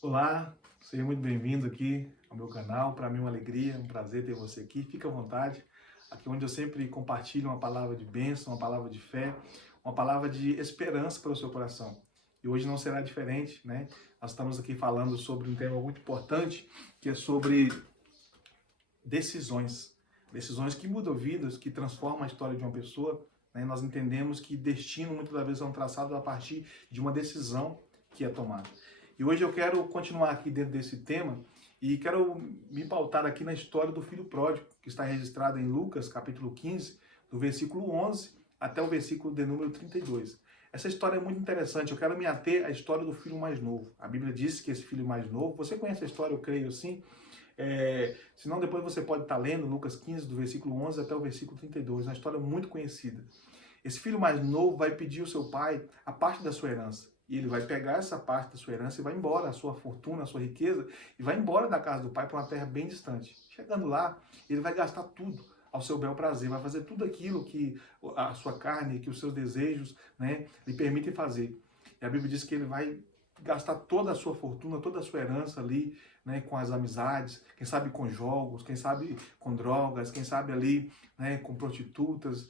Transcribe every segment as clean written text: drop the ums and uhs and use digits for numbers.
Olá, seja muito bem-vindo aqui ao meu canal. Para mim é uma alegria, um prazer ter você aqui. Fica à vontade, aqui onde eu sempre compartilho uma palavra de bênção, uma palavra de fé, uma palavra de esperança para o seu coração. E hoje não será diferente, né? Nós estamos aqui falando sobre um tema muito importante, que é sobre decisões. Decisões que mudam vidas, que transformam a história de uma pessoa, né? Nós entendemos que destino muitas das vezes é um traçado a partir de uma decisão que é tomada. E hoje eu quero continuar aqui dentro desse tema e quero me pautar aqui na história do filho pródigo, que está registrada em Lucas, capítulo 15, do versículo 11 até o versículo de número 32. Essa história é muito interessante, eu quero me ater à história do filho mais novo. A Bíblia diz que esse filho mais novo, você conhece a história, eu creio sim, senão depois você pode estar lendo Lucas 15, do versículo 11 até o versículo 32, uma história muito conhecida. Esse filho mais novo vai pedir ao seu pai a parte da sua herança. E ele vai pegar essa parte da sua herança e vai embora, a sua fortuna, a sua riqueza, e vai embora da casa do pai para uma terra bem distante. Chegando lá, ele vai gastar tudo ao seu bel prazer, vai fazer tudo aquilo que a sua carne, que os seus desejos, né, lhe permitem fazer. E a Bíblia diz que ele vai gastar toda a sua fortuna, toda a sua herança ali, né, com as amizades, quem sabe com jogos, quem sabe com drogas, quem sabe ali, né, com prostitutas,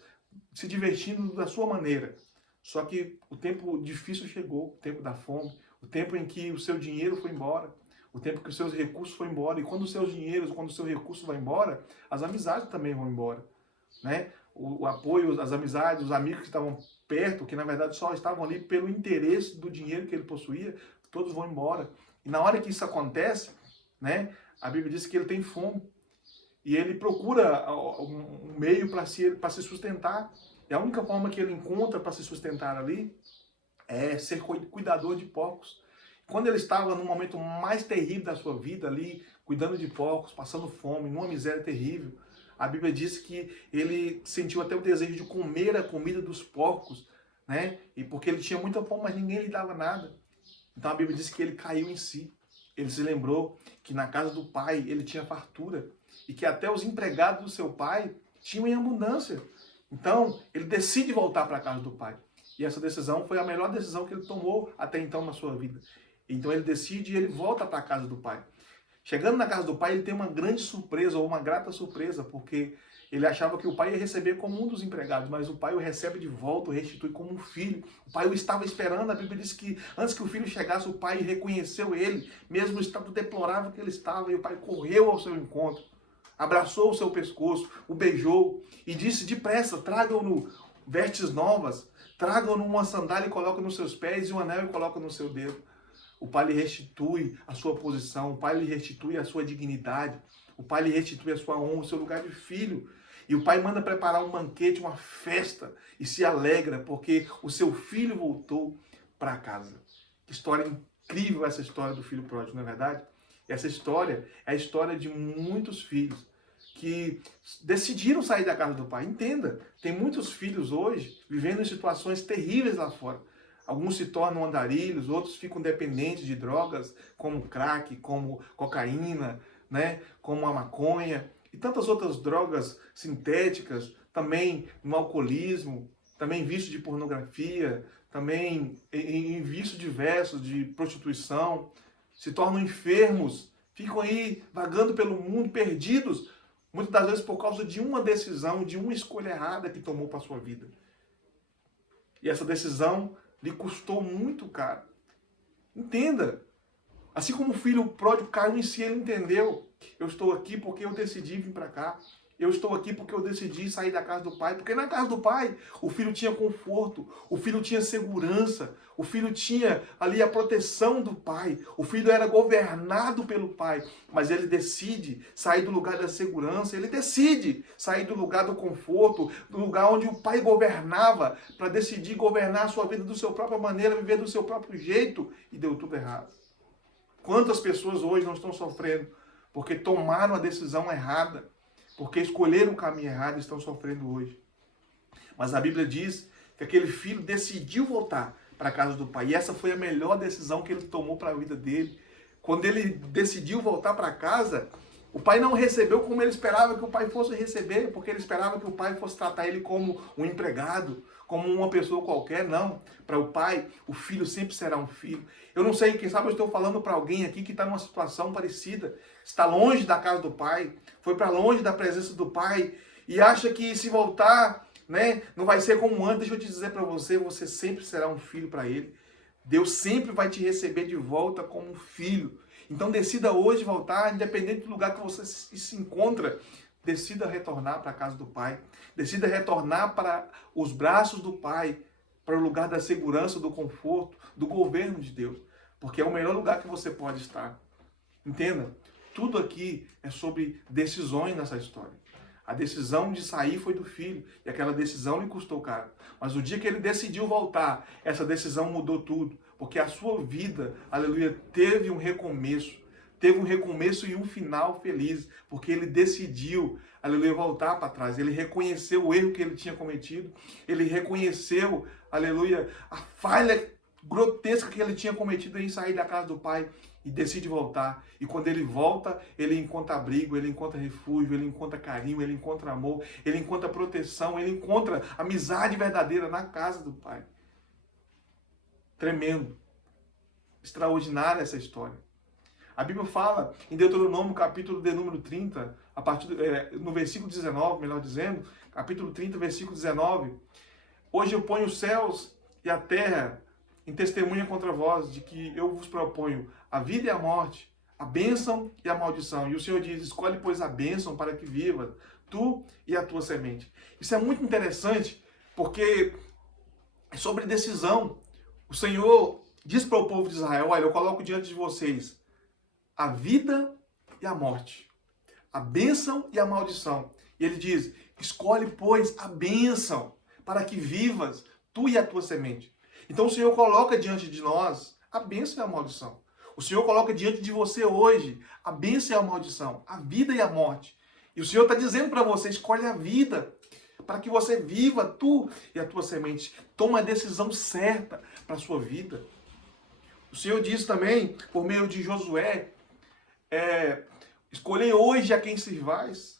se divertindo da sua maneira. Só que o tempo difícil chegou, o tempo da fome, o tempo em que o seu dinheiro foi embora, o tempo que os seus recursos foram embora. E quando os seus dinheiros, quando o seu recurso vai embora, as amizades também vão embora, né? O apoio, as amizades, os amigos que estavam perto, que na verdade só estavam ali pelo interesse do dinheiro que ele possuía, todos vão embora. E na hora que isso acontece, né, a Bíblia diz que ele tem fome. E ele procura um meio para se sustentar. E a única forma que ele encontra para se sustentar ali é ser cuidador de porcos. Quando ele estava no momento mais terrível da sua vida ali, cuidando de porcos, passando fome, numa miséria terrível, a Bíblia diz que ele sentiu até o desejo de comer a comida dos porcos, né? E porque ele tinha muita fome, mas ninguém lhe dava nada. Então a Bíblia diz que ele caiu em si. Ele se lembrou que na casa do pai ele tinha fartura e que até os empregados do seu pai tinham em abundância. Então, ele decide voltar para a casa do pai. E essa decisão foi a melhor decisão que ele tomou até então na sua vida. Então, ele decide e ele volta para a casa do pai. Chegando na casa do pai, ele tem uma grande surpresa, ou uma grata surpresa, porque ele achava que o pai ia receber como um dos empregados, mas o pai o recebe de volta, o restitui como um filho. O pai o estava esperando, a Bíblia diz que antes que o filho chegasse, o pai reconheceu ele, mesmo no estado deplorável que ele estava, e o pai correu ao seu encontro, abraçou o seu pescoço, o beijou e disse: depressa, tragam-no vestes novas, tragam-no uma sandália e colocam nos seus pés e um anel e colocam no seu dedo. O pai lhe restitui a sua posição, o pai lhe restitui a sua dignidade, o pai lhe restitui a sua honra, o seu lugar de filho. E o pai manda preparar um banquete, uma festa, e se alegra porque o seu filho voltou para casa. Que história incrível essa história do filho pródigo, não é verdade? Essa história é a história de muitos filhos que decidiram sair da casa do pai. Entenda, tem muitos filhos hoje vivendo em situações terríveis lá fora. Alguns se tornam andarilhos, outros ficam dependentes de drogas, como crack, como cocaína, né, como a maconha e tantas outras drogas sintéticas, também no alcoolismo, também vício de pornografia, também em vícios diversos de prostituição, se tornam enfermos, ficam aí vagando pelo mundo, perdidos, muitas das vezes por causa de uma decisão, de uma escolha errada que tomou para a sua vida. E essa decisão lhe custou muito caro. Entenda, assim como o filho pródigo caiu em si, ele entendeu: eu estou aqui porque eu decidi vir para cá. Eu estou aqui porque eu decidi sair da casa do pai. Porque na casa do pai, o filho tinha conforto, o filho tinha segurança, o filho tinha ali a proteção do pai, o filho era governado pelo pai. Mas ele decide sair do lugar da segurança, ele decide sair do lugar do conforto, do lugar onde o pai governava, para decidir governar a sua vida da sua própria maneira, viver do seu próprio jeito, e deu tudo errado. Quantas pessoas hoje não estão sofrendo porque tomaram a decisão errada, porque escolheram o caminho errado e estão sofrendo hoje? Mas a Bíblia diz que aquele filho decidiu voltar para a casa do pai. E essa foi a melhor decisão que ele tomou para a vida dele. Quando ele decidiu voltar para casa, O pai não recebeu como ele esperava que o pai fosse receber, porque ele esperava que o pai fosse tratar ele como um empregado, como uma pessoa qualquer. Não. Para o pai, o filho sempre será um filho. Eu não sei, quem sabe eu estou falando para alguém aqui que está numa situação parecida, está longe da casa do pai, foi para longe da presença do pai e acha que se voltar, né, não vai ser como antes. Deixa eu te dizer para você, você sempre será um filho para ele. Deus sempre vai te receber de volta como um filho. Então decida hoje voltar, independente do lugar que você se encontra, decida retornar para a casa do Pai. Decida retornar para os braços do Pai, para o lugar da segurança, do conforto, do governo de Deus. Porque é o melhor lugar que você pode estar. Entenda? Tudo aqui é sobre decisões nessa história. A decisão de sair foi do filho, e aquela decisão lhe custou caro. Mas o dia que ele decidiu voltar, essa decisão mudou tudo. Porque a sua vida, aleluia, teve um recomeço e um final feliz. Porque ele decidiu, aleluia, voltar para trás. Ele reconheceu o erro que ele tinha cometido. Ele reconheceu, aleluia, a falha grotesca que ele tinha cometido em sair da casa do pai. E decide voltar. E quando ele volta, ele encontra abrigo, ele encontra refúgio, ele encontra carinho, ele encontra amor, ele encontra proteção, ele encontra amizade verdadeira na casa do Pai. Tremendo. Extraordinária essa história. A Bíblia fala em Deuteronômio, capítulo de número 30, no versículo 19, melhor dizendo, capítulo 30, versículo 19. Hoje eu ponho os céus e a terra em testemunha contra vós, de que eu vos proponho a vida e a morte, a bênção e a maldição. E o Senhor diz, escolhe, pois, a bênção para que viva, tu e a tua semente. Isso é muito interessante, porque é sobre decisão. O Senhor diz para o povo de Israel, olha, eu coloco diante de vocês a vida e a morte, a bênção e a maldição. E ele diz, escolhe, pois, a bênção para que vivas, tu e a tua semente. Então o Senhor coloca diante de nós a bênção e a maldição. O Senhor coloca diante de você hoje a bênção e a maldição, a vida e a morte. E o Senhor está dizendo para você, escolhe a vida, para que você viva, tu e a tua semente. Toma a decisão certa para a sua vida. O Senhor diz também, por meio de Josué, escolhei hoje a quem servais.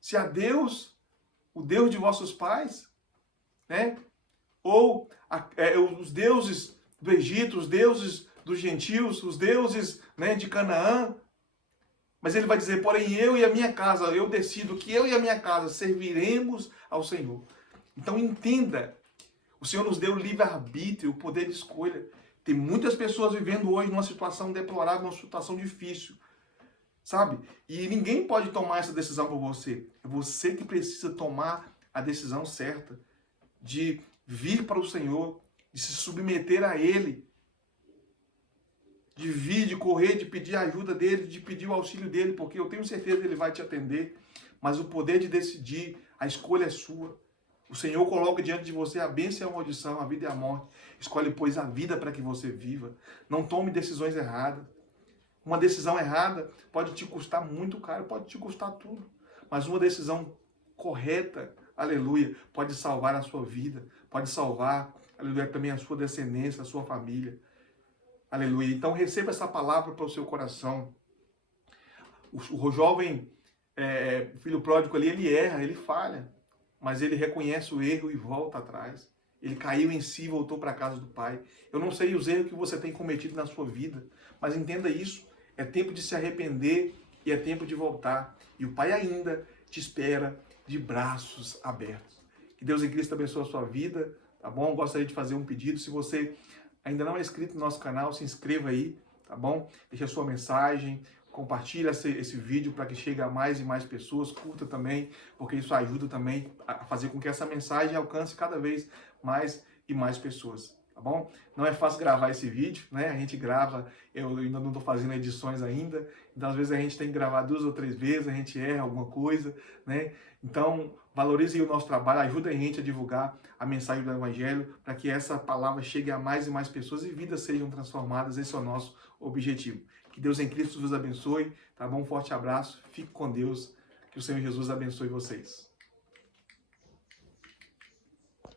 Se a Deus, o Deus de vossos pais, né? Ou os deuses do Egito, os deuses dos gentios, os deuses, né, de Canaã. Mas ele vai dizer, porém eu e a minha casa, eu decido que eu e a minha casa serviremos ao Senhor. Então entenda, o Senhor nos deu livre-arbítrio, o poder de escolha. Tem muitas pessoas vivendo hoje numa situação deplorável, numa situação difícil, sabe? E ninguém pode tomar essa decisão por você. É você que precisa tomar a decisão certa de vir para o Senhor, de se submeter a Ele, de vir, de correr, de pedir a ajuda dEle, de pedir o auxílio dEle, porque eu tenho certeza que Ele vai te atender, mas o poder de decidir, a escolha é sua. O Senhor coloca diante de você a bênção e a maldição, a vida e a morte. Escolhe, pois, a vida para que você viva. Não tome decisões erradas. Uma decisão errada pode te custar muito caro, pode te custar tudo, mas uma decisão correta, aleluia, pode salvar a sua vida, pode salvar, aleluia, também a sua descendência, a sua família. Aleluia. Então receba essa palavra para o seu coração. O jovem filho pródigo ali, ele erra, ele falha, mas ele reconhece o erro e volta atrás. Ele caiu em si e voltou para a casa do Pai. Eu não sei os erros que você tem cometido na sua vida, mas entenda isso. É tempo de se arrepender e é tempo de voltar. E o Pai ainda te espera de braços abertos. Que Deus em Cristo abençoe a sua vida, tá bom? Eu gostaria de fazer um pedido. Se você ainda não é inscrito no nosso canal, se inscreva aí, tá bom? Deixa a sua mensagem, compartilha esse vídeo para que chegue a mais e mais pessoas, curta também, porque isso ajuda também a fazer com que essa mensagem alcance cada vez mais e mais pessoas, tá bom? Não é fácil gravar esse vídeo, né? A gente grava, eu ainda não estou fazendo edições ainda, então às vezes a gente tem que gravar 2 ou 3 vezes, a gente erra alguma coisa, né? Então, valorize o nosso trabalho, ajude a gente a divulgar a mensagem do Evangelho, para que essa palavra chegue a mais e mais pessoas e vidas sejam transformadas. Esse é o nosso objetivo. Que Deus em Cristo vos abençoe, tá bom? Um forte abraço, fique com Deus, que o Senhor Jesus abençoe vocês.